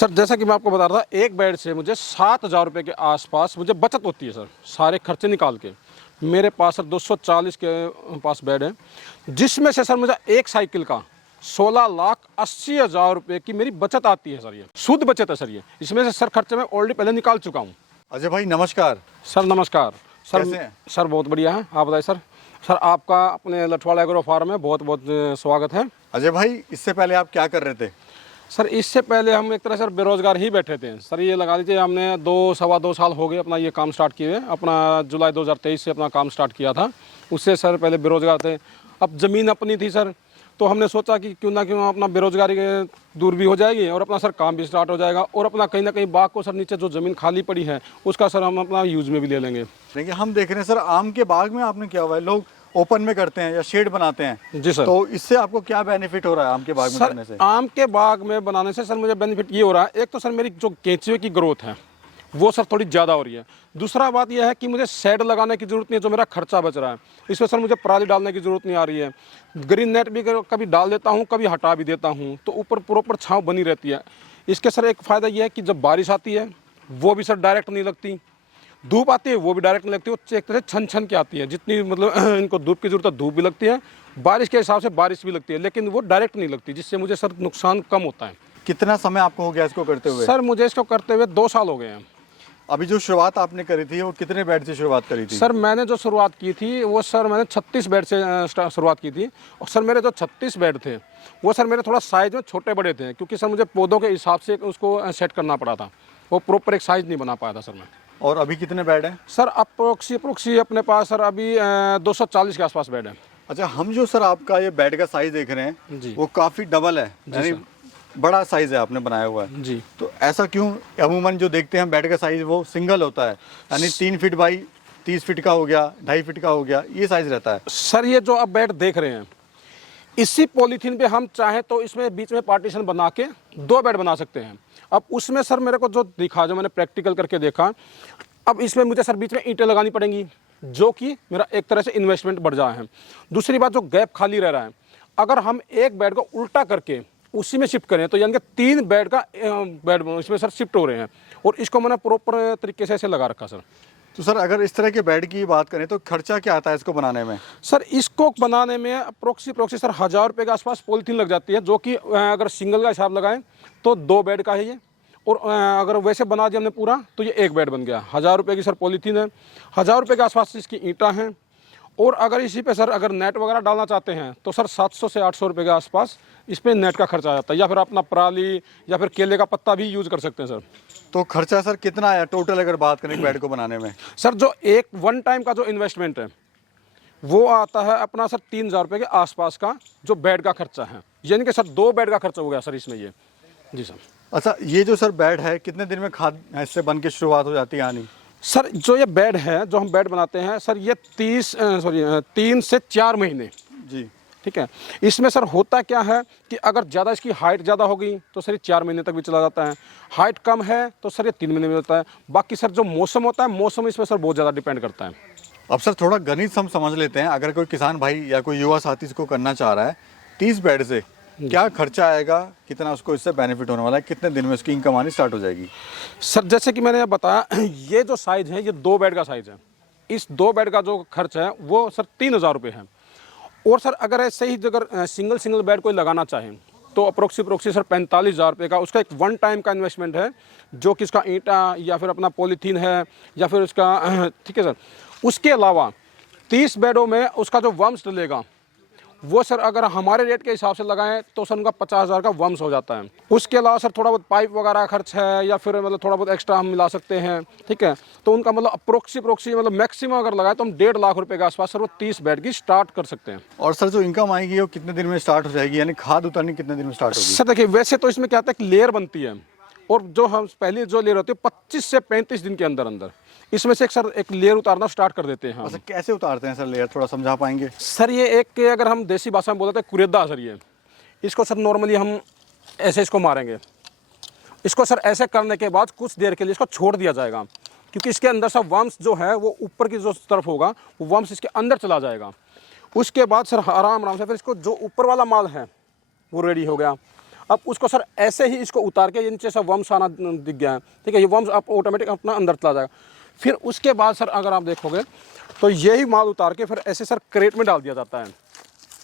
Sir जैसा कि मैं आपको बता रहा था, एक बेड से मुझे 7,000 रुपये के आसपास मुझे बचत होती है सर, सारे खर्चे निकाल के। मेरे पास सर 240 के पास बेड है, जिसमें से सर मुझे एक साइकिल का 16,80,000 रुपये की मेरी बचत आती है सर। ये शुद्ध बचत है सर। ये इसमें से सर खर्चे मैं ऑलरेडी पहले निकाल चुका हूँ। अजय भाई नमस्कार। सर नमस्कार। सर कैसे हैं? सर बहुत बढ़िया है, आप बताइए सर। सर आपका अपने लठवाड़ा एग्रो फार्म में बहुत बहुत स्वागत है। अजय भाई इससे पहले आप क्या कर रहे थे? सर इससे पहले हम एक तरह से बेरोजगार ही बैठे थे सर। ये लगा लीजिए हमने सवा दो साल हो गए अपना ये काम स्टार्ट किए हुए। अपना जुलाई 2023 से अपना काम स्टार्ट किया था। उससे सर पहले बेरोजगार थे। अब ज़मीन अपनी थी सर, तो हमने सोचा कि क्यों ना क्यों अपना बेरोजगारी दूर भी हो जाएगी और अपना सर काम भी स्टार्ट हो जाएगा, और अपना कहीं ना कहीं बाग को सर नीचे जो ज़मीन खाली पड़ी है उसका सर हम अपना यूज़ में भी ले लेंगे। देखिए हम देख रहे हैं सर आम के बाग में आपने किया हुआ है, लोग ओपन में करते हैं या शेड बनाते हैं। जी सर। तो इससे आपको क्या बेनिफिट हो रहा है आम के बाग में करने से? आम के बाग में बनाने से सर मुझे बेनिफिट ये हो रहा है, एक तो सर मेरी जो केंचुए की ग्रोथ है वो सर थोड़ी ज़्यादा हो रही है। दूसरा बात यह है कि मुझे शेड लगाने की ज़रूरत नहीं है, जो मेरा खर्चा बच रहा है इसमें सर मुझे पराली डालने की ज़रूरत नहीं आ रही है। ग्रीन नेट भी कभी डाल देता हूँ, कभी हटा भी देता हूँ, तो ऊपर प्रॉपर छाँव बनी रहती है। इसके सर एक फ़ायदा यह है कि जब बारिश आती है वो भी सर डायरेक्ट नहीं लगती, धूप आती है वो भी डायरेक्ट नहीं लगती, वो एक तरह से छन छन के आती है। जितनी मतलब इनको धूप की ज़रूरत है धूप भी लगती है, बारिश के हिसाब से बारिश भी लगती है, लेकिन वो डायरेक्ट नहीं लगती, जिससे मुझे सर नुकसान कम होता है। कितना समय आपको हो गया इसको करते हुए? सर मुझे इसको करते हुए 2 साल हो गए हैं। अभी जो शुरुआत आपने करी थी वो कितने बेड से शुरुआत करी थी? सर मैंने जो शुरुआत की थी वो सर मैंने 36 बेड से शुरुआत की थी। और सर मेरे जो 36 बेड थे वो सर मेरे थोड़ा साइज़ में छोटे बड़े थे, क्योंकि सर मुझे पौधों के हिसाब से उसको सेट करना पड़ा था। वो प्रॉपर एक साइज़ नहीं बना पाया था सर मैं। और अभी कितने बेड हैं? सर अप्रोक्सी अपने पास सर अभी 240 के आसपास बेड है। अच्छा, हम जो सर आपका ये बेड का साइज देख रहे हैं जी। वो काफ़ी डबल है, यानी बड़ा साइज है आपने बनाया हुआ है। जी। तो ऐसा क्यों? अमूमन जो देखते हैं बेड का साइज वो सिंगल होता है, यानी 3 फीट बाई 30 फीट का हो गया, 2.5 फीट का हो गया, ये साइज रहता है। सर ये जो आप बेड देख रहे हैं इसी पॉलीथीन पे हम चाहें तो इसमें बीच में पार्टीशन बना के 2 बेड बना सकते हैं। अब उसमें सर मेरे को जो दिखा, जो मैंने प्रैक्टिकल करके देखा, अब इसमें मुझे सर बीच में ईंटें लगानी पड़ेंगी, जो कि मेरा एक तरह से इन्वेस्टमेंट बढ़ जाए है। दूसरी बात, जो गैप खाली रह रहा है, अगर हम एक बेड को उल्टा करके उसी में शिफ्ट करें तो यानी कि 3 बेड का बेड इसमें सर शिफ्ट हो रहे हैं, और इसको मैंने प्रॉपर तरीके से ऐसे लगा रखा सर। तो सर अगर इस तरह के बेड की बात करें तो खर्चा क्या आता है इसको बनाने में? सर इसको बनाने में अप्रोक्सी सर 1,000 रुपये के आसपास पॉलीथीन लग जाती है, जो कि अगर सिंगल का हिसाब लगाएं तो 2 बेड का है ये, और अगर वैसे बना दिया हमने पूरा तो ये 1 बेड बन गया। 1,000 रुपये की सर पॉलीथीन है, 1,000 रुपये के आसपास इसकी ईंटा हैं, और अगर इसी पे सर अगर नेट वगैरह डालना चाहते हैं तो सर 700 से 800 रुपये के आसपास इस पर नेट का खर्चा आ जाता है, या फिर अपना पराली या फिर केले का पत्ता भी यूज़ कर सकते हैं सर। तो खर्चा सर कितना आया टोटल अगर बात करें बेड को बनाने में? सर जो एक वन टाइम का जो इन्वेस्टमेंट है वो आता है अपना सर 3,000 रुपये के आसपास का जो बेड का खर्चा है, यानी कि सर 2 बेड का खर्चा हो गया सर इसमें ये। जी सर। अच्छा, ये जो सर बेड है कितने दिन में खाद इससे बन के शुरुआत हो जाती है आनी? सर जो ये बेड है, जो हम बेड बनाते हैं सर, ये 3 से 4 महीने। जी। ठीक है। इसमें सर होता क्या है कि अगर ज़्यादा इसकी हाइट ज़्यादा हो गई तो सर ये 4 महीने तक भी चला जाता है, हाइट कम है तो सर ये 3 महीने में होता है। बाकी सर जो मौसम होता है, मौसम इसमें सर बहुत ज़्यादा डिपेंड करता है। अब सर थोड़ा गणित हम समझ लेते हैं। अगर कोई किसान भाई या कोई युवा साथी इसको करना चाह रहा है, 30 बेड से क्या खर्चा आएगा, कितना उसको इससे बेनिफिट होने वाला है, कितने दिन में उसकी इनकम आनी स्टार्ट हो जाएगी? सर जैसे कि मैंने बताया, ये जो साइज़ है ये 2 बेड का साइज़ है। इस 2 बेड का जो खर्च है वो सर 3,000 रुपये है। और सर अगर ऐसे ही अगर सिंगल बेड कोई लगाना चाहें तो अप्रोक्सी सर 45,000 रुपये का उसका एक वन टाइम का इन्वेस्टमेंट है, जो कि इसका ईंटा या फिर अपना पॉलीथीन है या फिर उसका ठीक है सर। उसके अलावा 30 बेडों में उसका जो वम्स डलेगा वो सर अगर हमारे रेट के हिसाब से लगाएं तो सर उनका 50,000 का वम्स हो जाता है। उसके अलावा सर थोड़ा बहुत पाइप वगैरह खर्च है, या फिर मतलब थोड़ा बहुत एक्स्ट्रा हम मिला सकते हैं। ठीक है। तो उनका मतलब अप्रोक्सी मतलब मैक्सिमम अगर लगाए तो हम 1.5 लाख रुपए के आसपास सर वो 30 बेड की स्टार्ट कर सकते हैं। और सर जो इनकम आएगी वो कितने दिन में स्टार्ट हो जाएगी, यानी खाद उतरनी कितने दिन में स्टार्ट होगी? सर देखिए, वैसे तो इसमें क्या होता है कि लेयर बनती है, और जो हम पहले जो लेयर होती है 25 से 35 दिन के अंदर इसमें से एक लेयर उतारना स्टार्ट कर देते हैं। अच्छा, कैसे उतारते हैं सर लेयर, थोड़ा समझा पाएंगे? सर ये एक अगर हम देसी भाषा में बोलते हैं कुरेदा सर, ये इसको सर नॉर्मली हम ऐसे इसको मारेंगे। इसको सर ऐसे करने के बाद कुछ देर के लिए इसको छोड़ दिया जाएगा, क्योंकि इसके अंदर सर वम्स जो है वो ऊपर की जो तरफ होगा वो वम्स इसके अंदर चला जाएगा। उसके बाद सर आराम से फिर इसको जो ऊपर वाला माल है वो रेडी हो गया। अब उसको सर ऐसे ही इसको उतार के ये नीचे से वम्स आना दिख गया है, ठीक है, ये वम्स आप ऑटोमेटिक अपना अंदर चला जाएगा। फिर उसके बाद सर अगर आप देखोगे तो यही माल उतार के फिर ऐसे सर क्रेट में डाल दिया जाता है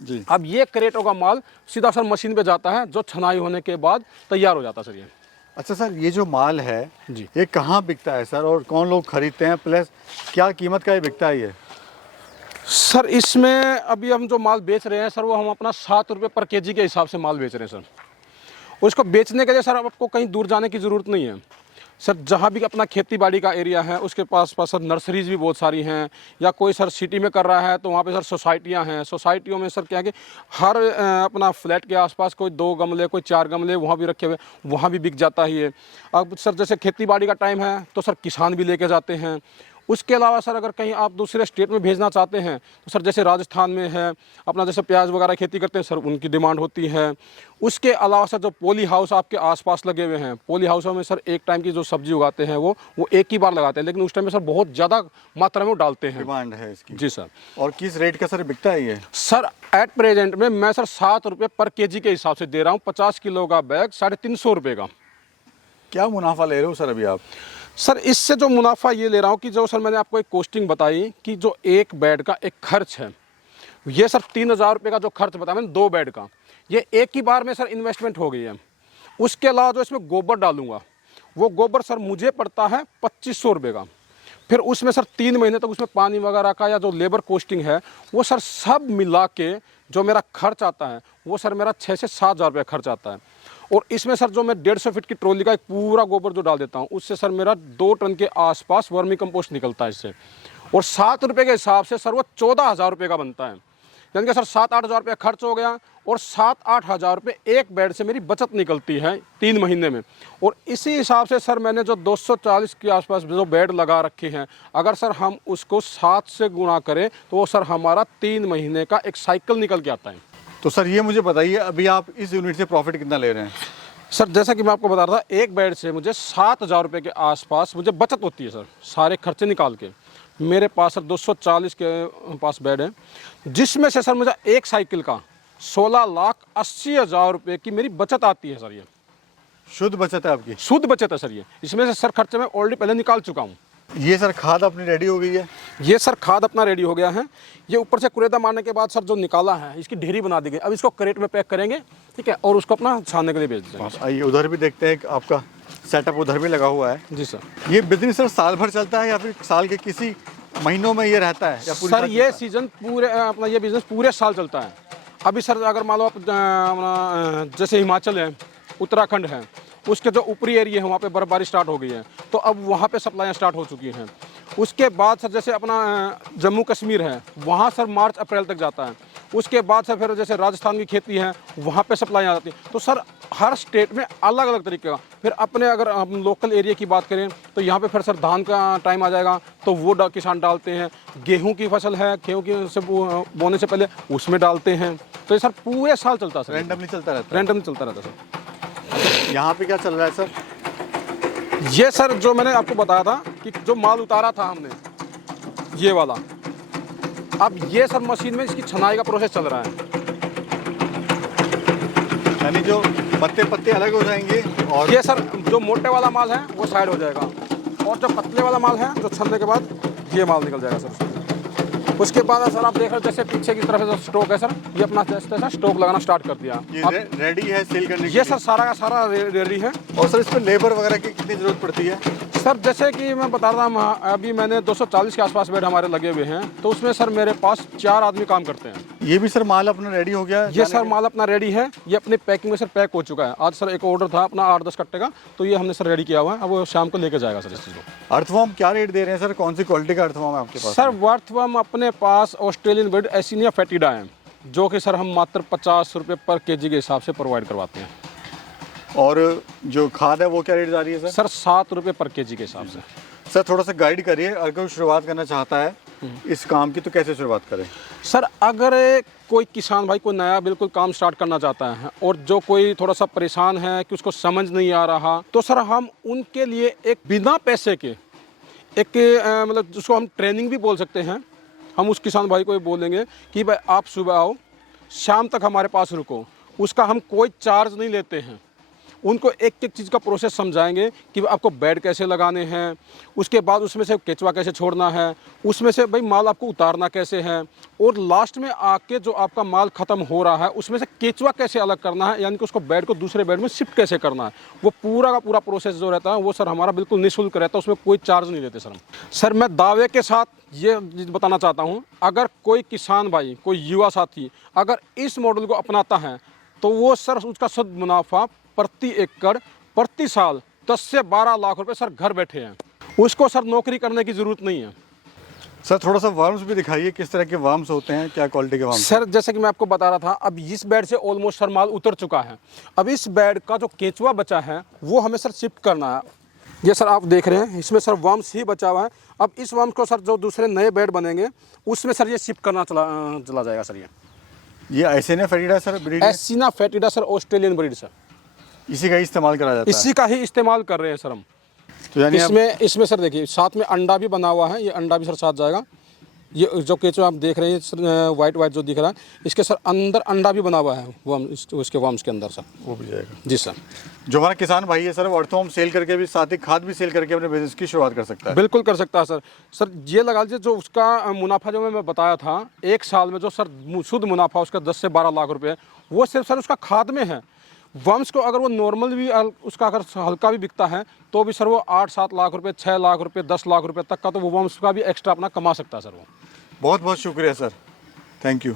जी। अब ये क्रेटों का माल सीधा सर मशीन पे जाता है, जो छनाई होने के बाद तैयार हो जाता है सर ये। अच्छा सर, ये जो माल है जी। ये कहाँ बिकता है सर, और कौन लोग खरीदते हैं, प्लस क्या कीमत का ये बिकता है ये? सर इसमें अभी हम जो माल बेच रहे हैं सर, वो हम अपना 7 रुपये पर केजी के हिसाब से माल बेच रहे हैं सर। उसको बेचने के लिए सर आपको कहीं दूर जाने की ज़रूरत नहीं है सर। जहाँ भी अपना खेती बाड़ी का एरिया है उसके पास सर नर्सरीज भी बहुत सारी हैं, या कोई सर सिटी में कर रहा है तो वहाँ पे सर सोसाइटियाँ हैं। सोसाइटियों में सर क्या है कि हर अपना फ्लैट के आसपास कोई 2 गमले कोई 4 गमले वहाँ भी रखे हुए, वहाँ भी बिक जाता ही है। अब सर जैसे खेती बाड़ी का टाइम है तो सर किसान भी लेके जाते हैं। उसके अलावा सर अगर कहीं आप दूसरे स्टेट में भेजना चाहते हैं तो सर जैसे राजस्थान में है अपना, जैसे प्याज वगैरह खेती करते हैं सर, उनकी डिमांड होती है। उसके अलावा सर जो पोली हाउस आपके आसपास लगे हुए हैं, पोली हाउसों में सर एक टाइम की जो सब्जी उगाते हैं वो एक ही बार लगाते हैं, लेकिन उस टाइम में सर बहुत ज़्यादा मात्रा में वो डालते हैं, डिमांड है इसकी। जी सर। और किस रेट का सर बिकता है ये? सर एट प्रेजेंट में मैं सर 7 रुपये पर केजी के हिसाब से दे रहा हूँ। 50 किलो का बैग 350 रुपये का। क्या मुनाफा ले रहे हो सर अभी आप? सर इससे जो मुनाफा ये ले रहा हूँ कि जो सर मैंने आपको एक कॉस्टिंग बताई कि जो एक बेड का एक खर्च है, ये सर 3000 रुपये का जो खर्च बताया मैंने 2 बेड का, ये एक ही बार में सर इन्वेस्टमेंट हो गई है। उसके अलावा जो इसमें गोबर डालूंगा वो गोबर सर मुझे पड़ता है 2500 रुपये का। फिर उसमें सर 3 महीने तक उसमें पानी वगैरह का या जो लेबर कॉस्टिंग है वो सर सब मिला के जो मेरा खर्च आता है वो सर मेरा 6 से 7 हज़ार रुपये खर्च आता है। और इसमें सर जो मैं 150 फीट की ट्रॉली का एक पूरा गोबर जो डाल देता हूँ उससे सर मेरा 2 टन के आसपास वर्मी कंपोस्ट निकलता है इससे। और 7 रुपये के हिसाब से सर वो 14,000 रुपये का बनता है। यानी कि सर 7-8 हज़ार रुपये खर्च हो गया और 7-8 हज़ार रुपये एक बेड से मेरी बचत निकलती है 3 महीने में। और इसी हिसाब से सर मैंने जो 240 के आसपास जो बेड लगा रखे हैं, अगर सर हम उसको 7 से गुणा करें तो वो सर हमारा 3 महीने का एक साइकिल निकल के आता है। तो सर ये मुझे बताइए, अभी आप इस यूनिट से प्रॉफिट कितना ले रहे हैं? सर जैसा कि मैं आपको बता रहा था, एक बेड से मुझे 7,000 रुपये के आसपास मुझे बचत होती है सर, सारे खर्चे निकाल के। मेरे पास सर 240 के पास बेड है, जिसमें से सर मुझे एक साइकिल का 16,80,000 रुपये की मेरी बचत आती है सर। ये शुद्ध बचत है आपकी? शुद्ध बचत है सर ये। इसमें से सर खर्चे मैं ऑलरेडी पहले निकाल चुका हूँ। ये सर खाद अपनी रेडी हो गई है? ये सर खाद अपना रेडी हो गया है। ये ऊपर से कुरेदा मारने के बाद सर जो निकाला है इसकी ढेरी बना दी गई। अब इसको क्रेट में पैक करेंगे, ठीक है, और उसको अपना छानने के लिए भेज देंगे। आइए उधर भी देखते हैं, आपका सेटअप उधर भी लगा हुआ है। जी सर। ये बिजनेस सर साल भर चलता है या फिर साल के किसी महीनों में ये रहता है या पूरी सर साल ये चलता सीजन पूरे अपना ये बिज़नेस पूरे साल चलता है। अभी सर अगर मान लो आप अपना जैसे हिमाचल है, उत्तराखंड है, उसके जो ऊपरी एरिया है वहाँ पे बर्फबारी स्टार्ट हो गई है, तो अब वहाँ पे सप्लाइयाँ स्टार्ट हो चुकी हैं। उसके बाद सर जैसे अपना जम्मू कश्मीर है, वहाँ सर मार्च अप्रैल तक जाता है। उसके बाद सर फिर जैसे राजस्थान की खेती है वहाँ पे सप्लाई आ जाती है। तो सर हर स्टेट में अलग अलग तरीके का। फिर अपने अगर हम लोकल एरिया की बात करें तो यहाँ पे फिर सर धान का टाइम आ जाएगा तो वो किसान डालते हैं। गेहूँ की फसल है, गेहूँ की से बोने से पहले उसमें डालते हैं। तो ये सर पूरे साल चलता है सर, रैंडमली चलता रहता है? रैंडमली चलता रहता है सर। यहाँ पे क्या चल रहा है सर? ये सर जो मैंने आपको बताया था कि जो माल उतारा था हमने, ये वाला, अब ये सर मशीन में इसकी छनाई का प्रोसेस चल रहा है। यानी जो पत्ते पत्ते अलग हो जाएंगे और ये सर जो मोटे वाला माल है वो साइड हो जाएगा, और जो पतले वाला माल है जो छलने के बाद ये माल निकल जाएगा सर। उसके बाद सर आप देख रहे हो जैसे पीछे की तरफ जो स्टॉक है सर, ये अपना जैसे स्टॉक लगाना स्टार्ट कर दिया। ये रेडी है सेल करने के ये सर सारा का सारा रेडी है। और सर इसमें लेबर वगैरह की कितनी ज़रूरत पड़ती है? सर जैसे कि मैं बता रहा हूँ, अभी मैंने 240 के आसपास बेड हमारे लगे हुए हैं, तो उसमें सर मेरे पास 4 आदमी काम करते हैं। ये भी सर माल अपना रेडी हो गया है? ये सर माल अपना रेडी है, ये अपनी पैकिंग में सर पैक हो चुका है। आज सर एक ऑर्डर था अपना 8-10 कट्टे का, तो ये हमने सर रेडी किया हुआ है। अब वो शाम को लेके जाएगा सर इस चीज़ को। अर्थवॉर्म क्या रेट दे रहे हैं सर? कौन सी क्वालिटी का अर्थवॉर्म है आपके पास? सर अर्थवॉर्म अपने पास ऑस्ट्रेलियन ब्रीड एसिनिया फेटिडा है, जो कि सर हम मात्र 50 रुपये पर केजी के हिसाब से प्रोवाइड करवाते हैं। और जो खाद है वो क्या रेट जा रही है सर? सर 7 रुपये पर केजी के हिसाब से। सर थोड़ा सा गाइड करिए, अगर कोई शुरुआत करना चाहता है इस काम की तो कैसे शुरुआत करें? सर अगर कोई किसान भाई कोई नया बिल्कुल काम स्टार्ट करना चाहता है और जो कोई थोड़ा सा परेशान है कि उसको समझ नहीं आ रहा, तो सर हम उनके लिए एक बिना पैसे के एक मतलब जिसको हम ट्रेनिंग भी बोल सकते हैं, हम उस किसान भाई को ये बोलेंगे कि भाई आप सुबह आओ, शाम तक हमारे पास रुको। उसका हम कोई चार्ज नहीं लेते हैं। उनको एक एक चीज़ का प्रोसेस समझाएंगे कि आपको बेड कैसे लगाने हैं, उसके बाद उसमें से केचुआ कैसे छोड़ना है, उसमें से भाई माल आपको उतारना कैसे है, और लास्ट में आके जो आपका माल ख़त्म हो रहा है उसमें से केचुआ कैसे अलग करना है, यानी कि उसको बेड को दूसरे बेड में शिफ्ट कैसे करना है। वो पूरा का पूरा प्रोसेस जो रहता है वो सर हमारा बिल्कुल निःशुल्क रहता है, उसमें कोई चार्ज नहीं लेते सर हम। सर मैं दावे के साथ ये बताना चाहता हूँ, अगर कोई किसान भाई, कोई युवा साथी अगर इस मॉडल को अपनाता है तो वो सर उसका शुद्ध मुनाफा प्रति एकड़ प्रति साल 10 से 12 लाख रुपए सर घर बैठे हैं। उसको सर नौकरी करने की ज़रूरत नहीं है। सर थोड़ा सा वर्म्स भी दिखाइए, किस तरह के वर्म्स होते हैं, क्या क्वालिटी के वर्म्स? सर जैसे कि मैं आपको बता रहा था, अब इस बेड से ऑलमोस्ट सर माल उतर चुका है। अब इस बेड का जो केचुआ बचा है वो हमें सर शिफ्ट करना है। ये सर आप देख रहे हैं इसमें सर वर्म्स ही बचा हुआ है। अब इस वर्म्स को सर जो दूसरे नए बेड बनेंगे उसमें सर ये शिफ्ट करना चला जाएगा सर। ये एसिना फेटिडा सर ब्रीड है? एसिना फेटिडा सर ऑस्ट्रेलियन ब्रीड सर, इसी का ही इस्तेमाल करा जाता है? इसी का ही इस्तेमाल कर रहे हैं सर हम। तो यानी इसमें सर देखिए साथ में अंडा भी बना हुआ है, ये अंडा भी सर साथ जाएगा। ये जो केचुआ आप देख रहे हैं सर वाइट जो दिख रहा है, इसके सर अंदर अंडा भी बना हुआ है उसके वर्म्स के अंदर सर, वो भी जाएगा जी सर। जो हमारा किसान भाई है सर, वो अर्थोम सेल करके भी, साथ ही खाद भी सेल करके अपने बिजनेस की शुरुआत कर सकता है? बिल्कुल कर सकता है सर। सर ये लगा लीजिए जो उसका मुनाफा जो मैं बताया था एक साल में, जो सर शुद्ध मुनाफा उसका 10 से 12 लाख रुपए है, वो सिर्फ सर उसका खाद में है। वर्म्स को अगर वो नॉर्मल भी उसका अगर हल्का भी बिकता है तो भी सर वो 8-7 लाख रुपए, 6 लाख रुपए, 10 लाख रुपए तक का तो वो वर्म्स का भी एक्स्ट्रा अपना कमा सकता है सर वो। बहुत बहुत शुक्रिया सर, थैंक यू।